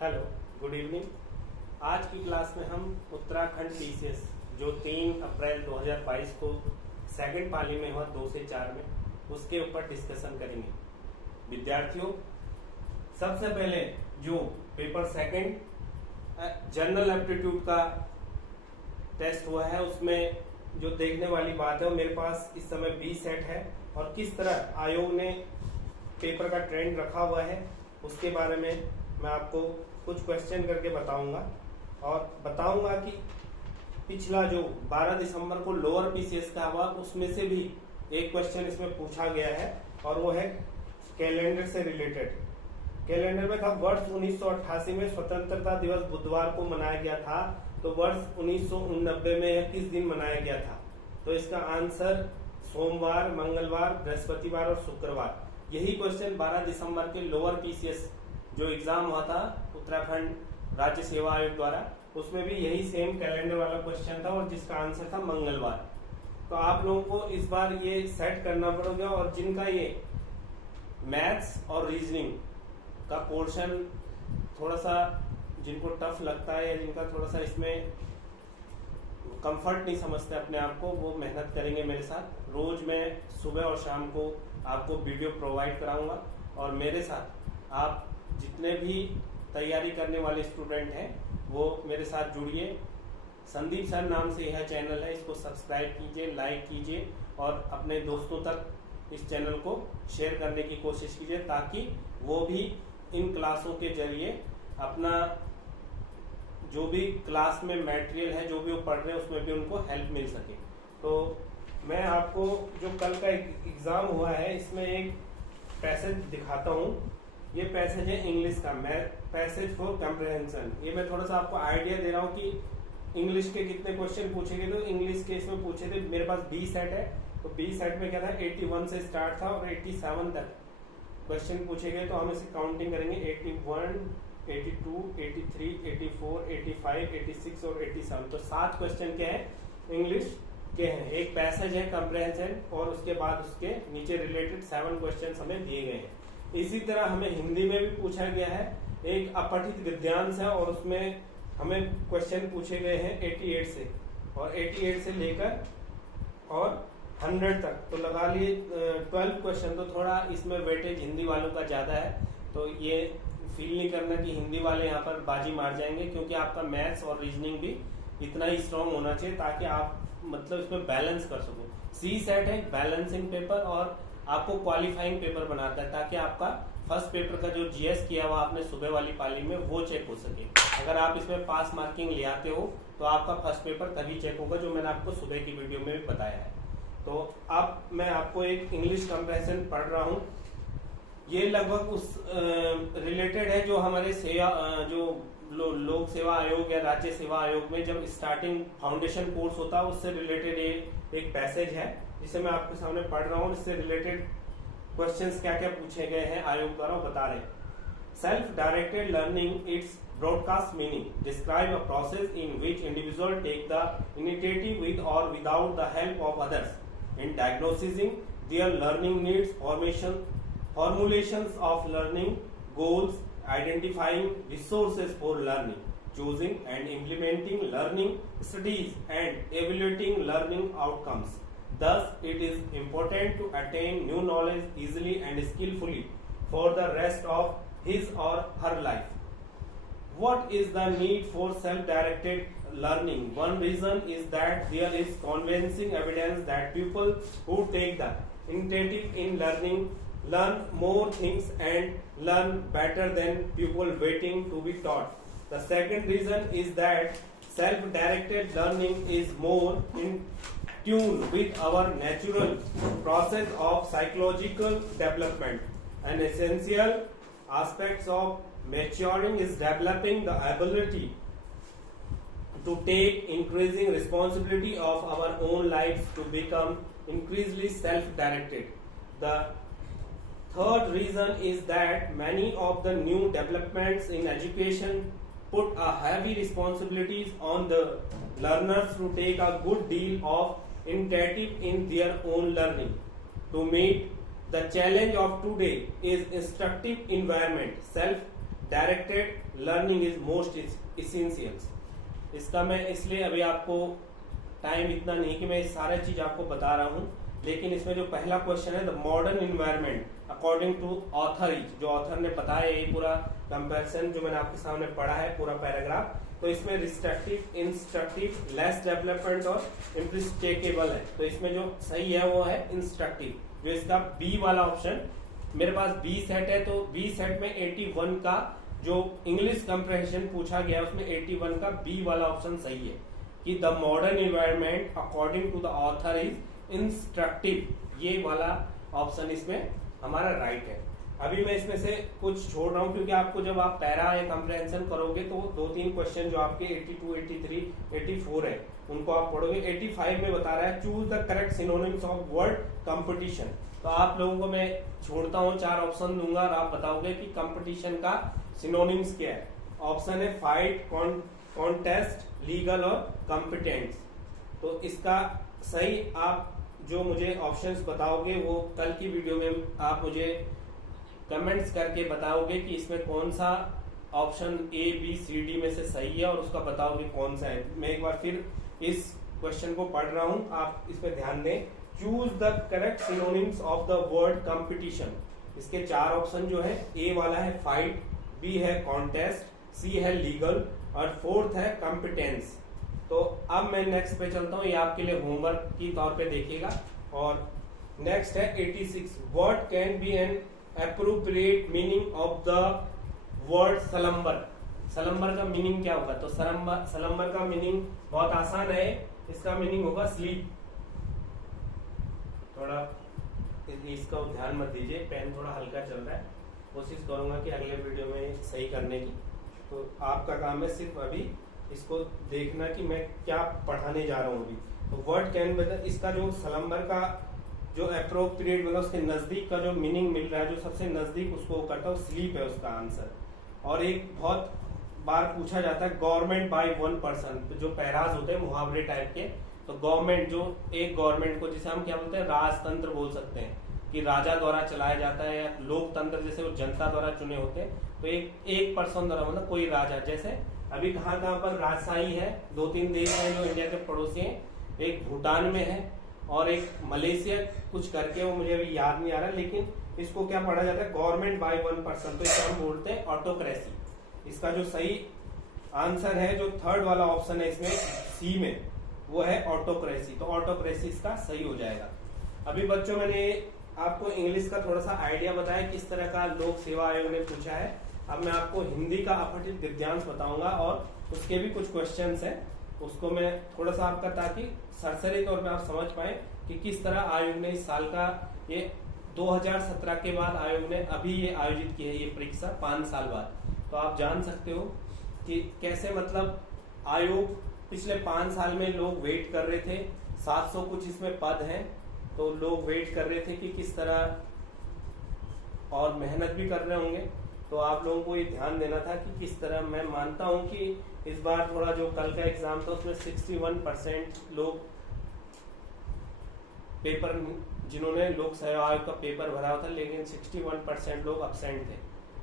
Hello, good evening. आज की class में हम उत्तराखंड पीसीएस जो 3 अप्रैल 2022 को सेकंड पाली में हुआ 2 से 4 में, उसके ऊपर डिस्कशन करेंगे। विद्यार्थियों, सबसे पहले जो पेपर सेकंड जनरल एप्टीट्यूड का टेस्ट हुआ है, उसमें जो देखने वाली बात है वो मेरे पास इस समय 20 सेट है और किस तरह आयोग ने पेपर का ट्रेंड रखा हुआ है उसके बारे में मैं आपको कुछ क्वेश्चन करके बताऊंगा और बताऊंगा कि पिछला जो 12 दिसंबर को लोअर पीसीएस का हुआ उसमें से भी एक क्वेश्चन इसमें पूछा गया है और वो है कैलेंडर से रिलेटेड। कैलेंडर में था वर्ष 1988 में स्वतंत्रता दिवस बुधवार को मनाया गया था, तो वर्ष 1989 में किस दिन मनाया गया था? तो इसका आंसर सोमवार, मंगलवार, बृहस्पतिवार और शुक्रवार। यही क्वेश्चन 12 दिसंबर के लोअर पीसीएस जो एग्जाम हुआ था उत्तराखंड राज्य सेवा आयोग द्वारा, उसमें भी यही सेम कैलेंडर वाला क्वेश्चन था और जिसका आंसर था मंगलवार। तो आप लोगों को इस बार ये सेट करना पड़ेगा और जिनका ये मैथ्स और रीजनिंग का पोर्शन थोड़ा सा जिनको टफ लगता है या जिनका थोड़ा सा इसमें कंफर्ट नहीं समझते अपने आप को, वो मेहनत करेंगे मेरे साथ। रोज मैं सुबह और शाम को आपको वीडियो प्रोवाइड कराऊंगा और मेरे साथ आप जितने भी तैयारी करने वाले स्टूडेंट हैं वो मेरे साथ जुड़िए। संदीप सर नाम से यह चैनल है, इसको सब्सक्राइब कीजिए, लाइक कीजिए और अपने दोस्तों तक इस चैनल को शेयर करने की कोशिश कीजिए ताकि वो भी इन क्लासों के जरिए अपना जो भी क्लास में मटेरियल है, जो भी वो पढ़ रहे हैं, उसमें भी उनको हेल्प मिल सके। तो मैं आपको जो कल का एग्जाम हुआ है इसमें एक पैसेज दिखाता हूँ। ये पैसेज है इंग्लिश का, पैसेज फॉर कम्प्रहेंशन। ये मैं थोड़ा सा आपको आइडिया दे रहा हूँ कि इंग्लिश के कितने क्वेश्चन पूछे गए। तो इंग्लिश के इसमें पूछे थे, मेरे पास 20 सेट है, तो 20 सेट में क्या था 81 से स्टार्ट था और 87 तक क्वेश्चन पूछे गए। तो हम इसे काउंटिंग करेंगे 81, 82, 83, 84, 85, 86 और 87। तो 7 क्वेश्चन क्या है इंग्लिश के हैं। एक पैसेज है कम्प्रहेंशन और उसके बाद उसके नीचे रिलेटेड 7 क्वेश्चन हमें दिए गए हैं। इसी तरह हमें हिंदी में भी पूछा गया है, एक अपठित विद्यांश है और उसमें हमें क्वेश्चन पूछे गए हैं 88 से, और 88 से लेकर और 100 तक, तो लगा लिए 12 क्वेश्चन। तो थोड़ा इसमें वेटेज हिंदी वालों का ज्यादा है, तो ये फील नहीं करना कि हिंदी वाले यहाँ पर बाजी मार जाएंगे, क्योंकि आपका मैथ्स और रीजनिंग भी इतना ही स्ट्रांग होना चाहिए ताकि आप मतलब इसमें बैलेंस कर सको। सी सेट है बैलेंसिंग पेपर और आपको क्वालिफाइंग पेपर बनाता है ताकि आपका फर्स्ट पेपर का जो जीएस किया हुआ आपने सुबह वाली पाली में वो चेक हो सके। अगर आप इसमें पास मार्किंग ले आते हो तो आपका फर्स्ट पेपर तभी चेक होगा, जो मैंने आपको सुबह की वीडियो में भी बताया है। तो अब मैं आपको एक इंग्लिश कंपैरिजन पढ़ रहा हूँ। ये लगभग उस रिलेटेड है जो हमारे जो लोक सेवा आयोग या राज्य सेवा आयोग में जब स्टार्टिंग फाउंडेशन कोर्स होता है उससे रिलेटेड ये एक पैसेज है जिसे मैं आपके सामने पढ़ रहा हूँ। इससे रिलेटेड क्वेश्चंस क्या क्या पूछे गए हैं आयोग द्वारा बता रहे हैं। Self directed learning it's broadcast meaning describe a process in which individual take the initiative with or without the help of others in diagnosing their learning needs, formulations of learning goals, identifying resources for learning, choosing and implementing learning strategies and evaluating learning outcomes. Thus, it is important to attain new knowledge easily and skillfully for the rest of his or her life. What is the need for self-directed learning? One reason is that there is convincing evidence that people who take the initiative in learning learn more things and learn better than people waiting to be taught. The second reason is that self-directed learning is more in tune with our natural process of psychological development. An essential aspect of maturing is developing the ability to take increasing responsibility of our own lives to become increasingly self-directed. The third reason is that many of the new developments in education put a heavy responsibilities on the learners to take a good deal of initiative in their own learning. To meet the challenge of today is instructive environment, self directed learning is most essential. इसका मैं इसलिए अभी आपको time इतना नहीं कि मैं सारा चीज आपको बता रहा हूं, लेकिन इसमें जो पहला क्वेश्चन है, the modern environment according to author is, जो ऑथर ने बताया यही पूरा कंपैरिजन जो मैंने आपके सामने पढ़ा है पूरा पैराग्राफ, तो इसमें रिस्ट्रक्टिव, इंस्ट्रक्टिव, लेस डेवलपमेंट और इम्प्लिकेबल है। तो इसमें जो सही है वो है इंस्ट्रक्टिव, जो इसका बी वाला ऑप्शन, मेरे पास बी सेट है तो बी सेट में 81 का जो इंग्लिश कंप्रेहेंशन पूछा गया उसमें 81 का बी वाला ऑप्शन सही है कि the modern environment according to the author is instructive, ये वाला ऑप्शन इसमें हमारा राइट है। अभी मैं इसमें से कुछ छोड़ रहा हूं क्योंकि आपको जब आप पैरा या कंप्रेहेंशन करोगे तो 2-3 क्वेश्चन जो आपके 82, 83, 84 है उनको आप पढ़ोगे। 85 में बता रहा है choose the correct synonyms of word competition. तो आप लोगों को मैं छोड़ता हूं, 4 ऑप्शन दूंगा और आप बताओगे कि कंपटीशन का सिनोनिम्स क्या है। ऑप्शन है फाइट, कॉन्टेस्ट, लीगल और कॉम्पिटेंस। तो इसका सही आप जो मुझे ऑप्शंस बताओगे वो कल की वीडियो में आप मुझे कमेंट्स करके बताओगे कि इसमें कौन सा option A, B, C, D में से सही है और उसका बताओगे कौन सा है। मैं एक बार फिर इस क्वेश्चन को पढ़ रहा हूं, आप इस पे ध्यान दें। Choose the correct synonyms of the word competition. इसके 4 ऑप्शन जो है, A वाला है फाइट, B है कॉन्टेस्ट, C है लीगल और 4th है कॉम्पिटेंस। तो अब मैं नेक्स्ट पे चलता हूँ, ये आपके लिए होमवर्क की तौर पे देखिएगा। और नेक्स्ट है 86, what can be an appropriate meaning of the word slumber. Slumber का मीनिंग क्या होगा? तो सलम्बर का मीनिंग बहुत आसान है, इसका मीनिंग होगा स्लीप। थोड़ा इसका ध्यान मत दीजिए, पेन थोड़ा हल्का चल रहा है, कोशिश करूंगा कि अगले वीडियो में सही करने की। तो आपका काम है सिर्फ अभी इसको देखना कि मैं क्या पढ़ाने जा रहा हूँ अभी। तो वर्ड कैन बी, इसका जो सलम्बर का जो अप्रोप्रिएट मतलब उसके नजदीक का जो मीनिंग मिल रहा है, जो सबसे नजदीक उसको करता है वो स्लीप है उसका आंसर। और एक बहुत बार पूछा जाता है गवर्नमेंट बाय 1%, जो पैराज होते हैं मुहावरे टाइप के। तो गवर्नमेंट, जो एक गवर्नमेंट को जिसे हम क्या बोलते हैं, राजतंत्र बोल सकते हैं कि राजा द्वारा चलाया जाता है, या लोकतंत्र जैसे वो जनता द्वारा चुने होते हैं। तो एक पर्सन द्वारा, मतलब कोई राजा, जैसे अभी कहाँ पर राजशाही है, 2-3 देश हैं जो इंडिया के पड़ोसी हैं, एक भूटान में है और एक मलेशिया कुछ करके, वो मुझे अभी याद नहीं आ रहा, लेकिन इसको क्या पढ़ा जाता है, गवर्नमेंट बाय 1%। तो इसे हम बोलते हैं ऑटोक्रेसी। इसका जो सही आंसर है, जो 3rd वाला ऑप्शन है इसमें सी में, वो है ऑटोक्रेसी। तो ऑटोक्रेसी इसका सही हो जाएगा। अभी बच्चों मैंने आपको इंग्लिश का थोड़ा सा आइडिया बताया किस तरह का लोक सेवा आयोग ने पूछा है। अब मैं आपको हिंदी का अपठित गद्यांश बताऊंगा और उसके भी कुछ क्वेश्चंस हैं, उसको मैं थोड़ा सा आपका, ताकि सरसरी तौर पे आप समझ पाए कि किस तरह आयोग ने इस साल का, ये 2017 के बाद आयोग ने अभी ये आयोजित की है ये परीक्षा 5 साल बाद। तो आप जान सकते हो कि कैसे मतलब आयोग पिछले 5 साल में लोग वेट कर रहे थे, 700 कुछ इसमें पद हैं, तो लोग वेट कर रहे थे कि किस तरह, और मेहनत भी कर रहे होंगे। तो आप लोगों को ये ध्यान देना था कि किस तरह, मैं मानता हूं कि इस बार थोड़ा जो कल का एग्जाम था उसमें 61% लोग पेपर, जिन्होंने लोक सेवा आयोग का पेपर भरा हुआ था, लेकिन 61% लोग अब्सेंट थे।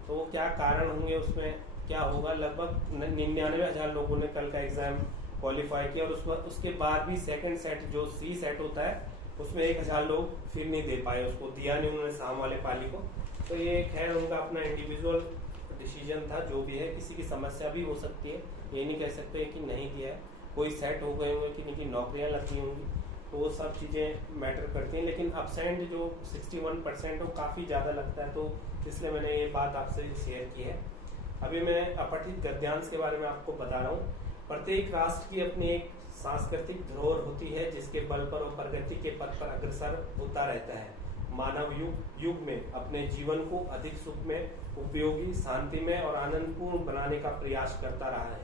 तो वो क्या कारण होंगे, उसमें क्या होगा, लगभग 99,000 लोगों ने कल का एग्जाम क्वालिफाई किया। और उसके बाद भी सेकंड सेट जो सी सेट होता है उसमें 1,000 लोग फिर नहीं दे पाए, उसको दिया नहीं उन्होंने शाम वाले पाली को। तो ये खैर उनका अपना इंडिविजुअल डिसीजन था, जो भी है, किसी की समस्या भी हो सकती है, ये नहीं कह सकते कि नहीं दिया है, कोई सेट हो गए होंगे, किन्हीं की नौकरियां लगती होंगी, तो वो सब चीज़ें मैटर करती हैं। लेकिन अब्सेंट जो 61% हो काफ़ी ज़्यादा लगता है, तो इसलिए मैंने ये बात आपसे शेयर की है। अभी मैं अपठित गद्यांश के बारे में आपको बता रहा हूँ। प्रत्येक राष्ट्र की अपनी एक सांस्कृतिक धरोहर होती है जिसके बल पर वो प्रगति के पथ पर अग्रसर होता रहता है। मानव युग में अपने जीवन को अधिक सुख में, उपयोगी, शांतिमय और आनंदपूर्ण बनाने का प्रयास करता रहा है।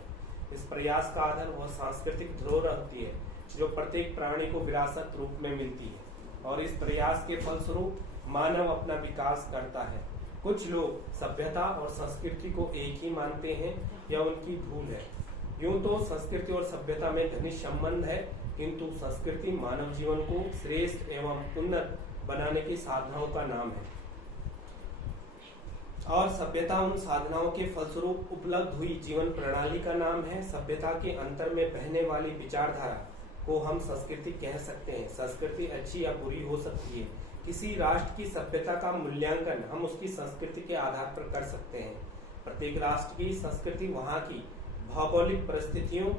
इस प्रयास का आधार वह सांस्कृतिक धरोहर होती है जो प्रत्येक प्राणी को विरासत रूप में मिलती है, और इस प्रयास के फलस्वरूप मानव अपना विकास करता है। कुछ लोग सभ्यता और संस्कृति को एक ही मानते हैं, यह उनकी भूल है। यूं तो संस्कृति और सभ्यता में घनिष्ठ संबंध है, किंतु संस्कृति मानव जीवन को श्रेष्ठ एवं उन्नत बनाने की साधनाओं का नाम है। और सभ्यता उन साधनाओं के फलस्वरूप उपलब्ध हुई जीवन प्रणाली का नाम है। सभ्यता के अंतर में बहने वाली विचारधारा को हम संस्कृति कह सकते हैं। संस्कृति अच्छी या बुरी हो सकती है। किसी राष्ट्र की सभ्यता का मूल्यांकन हम उसकी संस्कृति के आधार पर कर सकते हैं। प्रत्येक राष्ट्र की संस्कृति वहाँ की भौगोलिक परिस्थितियों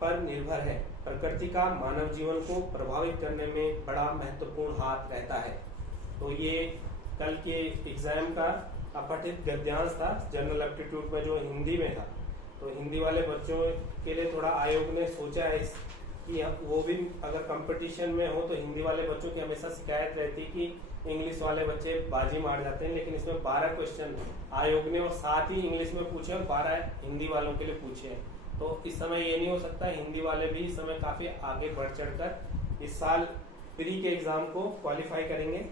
पर निर्भर है। प्रकृति का मानव जीवन को प्रभावित करने में बड़ा महत्वपूर्ण हाथ रहता है। तो ये कल के एग्जाम का अपठित गद्यांश था जनरल एप्टीट्यूड में, जो हिंदी में था। तो हिंदी वाले बच्चों के लिए थोड़ा आयोग ने सोचा है कि वो भी अगर कंपटीशन में हो तो हिंदी वाले बच्चों की हमेशा शिकायत रहती कि इंग्लिश वाले बच्चे बाजी मार जाते हैं, लेकिन इसमें 12 क्वेश्चन आयोग ने और 7 ही इंग्लिश में पूछे और 12 हिंदी वालों के लिए पूछे हैं। तो इस समय ये नहीं हो सकता, हिंदी वाले भी इस समय काफी आगे बढ़ चढ़कर इस साल प्री के एग्जाम को क्वालिफाई करेंगे।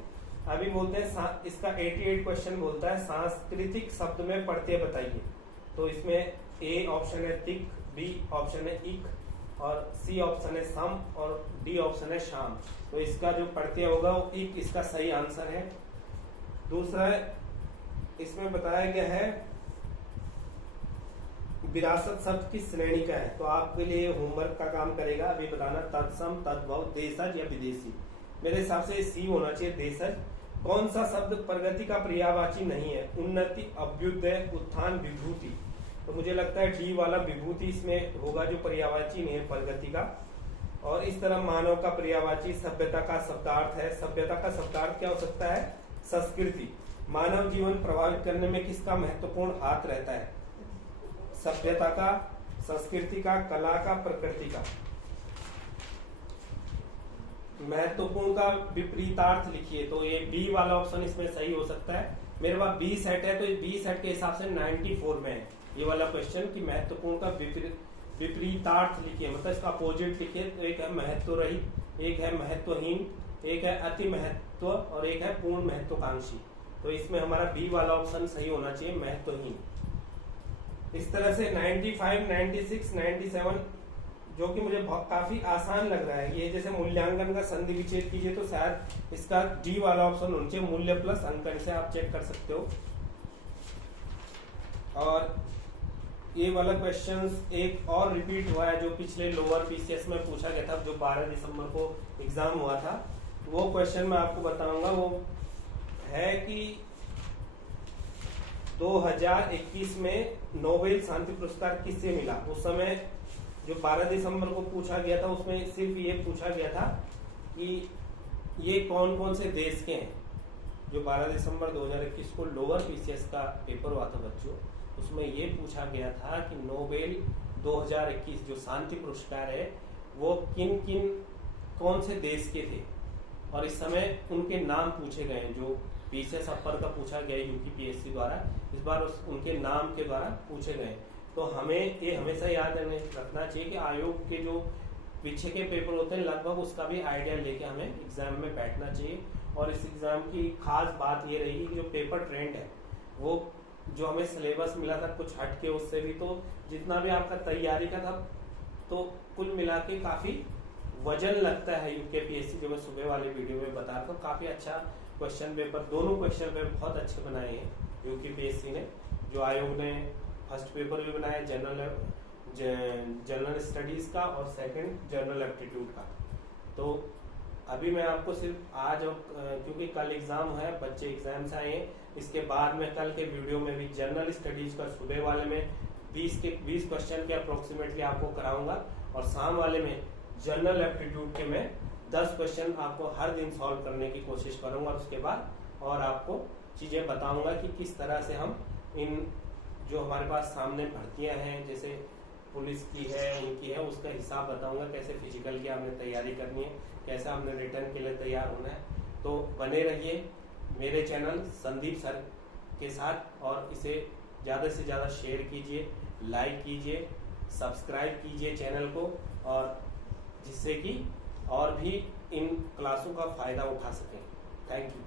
अभी बोलते हैं इसका 88 क्वेश्चन बोलता है सांस्कृतिक शब्द में पढ़ते बताइए। तो इसमें ए ऑप्शन है तिक, बी ऑप्शन है इक और सी ऑप्शन है सम और डी ऑप्शन है शाम। तो इसका जो पढ़ते होगा वो इक इसका सही आंसर है। दूसरा इसमें बताया गया है विरासत शब्द की श्रेणी का है। तो आपके लिए होमवर्क का काम करेगा, अभी बताना तत्सम, तद्भव, देशज या विदेशी। मेरे हिसाब से सी होना चाहिए देशज। कौन सा शब्द प्रगति का पर्यायवाची नहीं है? उन्नति, अभ्युदय, उत्थान, विभूति। तो मुझे लगता है डी वाला विभूति इसमें होगा जो पर्यायवाची नहीं है प्रगति का। और इस तरह मानव का पर्यायवाची सभ्यता का शब्दार्थ है। सभ्यता का शब्दार्थ क्या हो सकता है? संस्कृति। मानव जीवन प्रभावित करने में किसका महत्वपूर्ण हाथ रहता है? सभ्यता का, संस्कृति का, कला का, प्रकृति का। महत्वपूर्ण का विपरीतार्थ लिखिए। तो ये बी वाला ऑप्शन इसमें सही हो सकता है। मेरे पास बी सेट है तो बी सेट के हिसाब से 94 में है ये वाला क्वेश्चन कि महत्वपूर्ण का विपरीतार्थ लिखिए, मतलब इसका अपोजिट लिखिए। तो एक है महत्व रहित, एक है महत्वहीन, एक है अति महत्व और एक है पूर्ण महत्वाकांक्षी। तो इसमें हमारा बी वाला ऑप्शन सही होना चाहिए, महत्वहीन। इस तरह से 95, 96, 97 जो कि मुझे काफी आसान लग रहा है। ये जैसे मूल्यांकन का संधि विच्छेद कीजिए तो शायद इसका डी वाला ऑप्शन होना चाहिए, मूल्य प्लस अंकन से आप चेक कर सकते हो। और ये वाला क्वेश्चन एक और रिपीट हुआ है जो पिछले लोअर पीसीएस में पूछा गया था, जो 12 दिसंबर को एग्जाम हुआ था। वो क्वेश्चन मैं आपको बताऊंगा। वो है कि 2021 में नोबेल शांति पुरस्कार किससे मिला? उस समय जो 12 दिसंबर को पूछा गया था उसमें सिर्फ ये पूछा गया था कि ये कौन कौन से देश के हैं। जो 12 दिसंबर 2021 को लोअर पीसीएस का पेपर हुआ था बच्चों, उसमें ये पूछा गया था कि नोबेल 2021 जो शांति पुरस्कार है वो किन किन कौन से देश के थे, और इस समय उनके नाम पूछे गए हैं। जो पीसीएस अपर का पूछा गया यूपीपीएससी द्वारा, इस बार उनके नाम के द्वारा पूछे गए। तो हमें ये हमेशा याद रखना चाहिए कि आयोग के जो पीछे के पेपर होते हैं लगभग उसका भी आइडिया लेके हमें एग्जाम में बैठना चाहिए। और इस एग्जाम की खास बात ये रहेगी कि जो पेपर ट्रेंड है वो जो हमें सिलेबस मिला था कुछ हटके उससे भी, तो जितना भी आपका तैयारी का था तो कुल मिला के काफी वजन लगता है यूकेपीएससी, जो मैं सुबह वाले वीडियो में बता रहा था। काफी अच्छा क्वेश्चन पेपर, दोनों क्वेश्चन पेपर बहुत अच्छे बनाए हैं यूकेपीएससी ने। जो आयोग ने फर्स्ट पेपर भी बनाया जनरल स्टडीज का और सेकंड जनरल एप्टीट्यूड का। तो अभी मैं आपको सिर्फ आज, क्योंकि कल एग्जाम है, बच्चे एग्जाम से आए हैं, इसके बाद में कल के वीडियो में भी जनरल स्टडीज का सुबह वाले में 20 क्वेश्चन के अप्रोक्सीमेटली आपको कराऊंगा और शाम वाले में जनरल एप्टीट्यूड के मैं 10 क्वेश्चन आपको हर दिन सॉल्व करने की कोशिश करूंगा। और उसके बाद और आपको चीजें बताऊंगा कि किस तरह से हम इन जो हमारे पास सामने भर्तियां हैं, जैसे पुलिस की है, उनकी है, उसका हिसाब बताऊंगा। कैसे फिजिकल की आपने तैयारी करनी है, कैसे आपने रिटर्न के लिए तैयार होना है। तो बने रहिए मेरे चैनल संदीप सर के साथ और इसे ज़्यादा से ज़्यादा शेयर कीजिए, लाइक कीजिए, सब्सक्राइब कीजिए चैनल को, और जिससे कि और भी इन क्लासों का फ़ायदा उठा सकें। Thank you.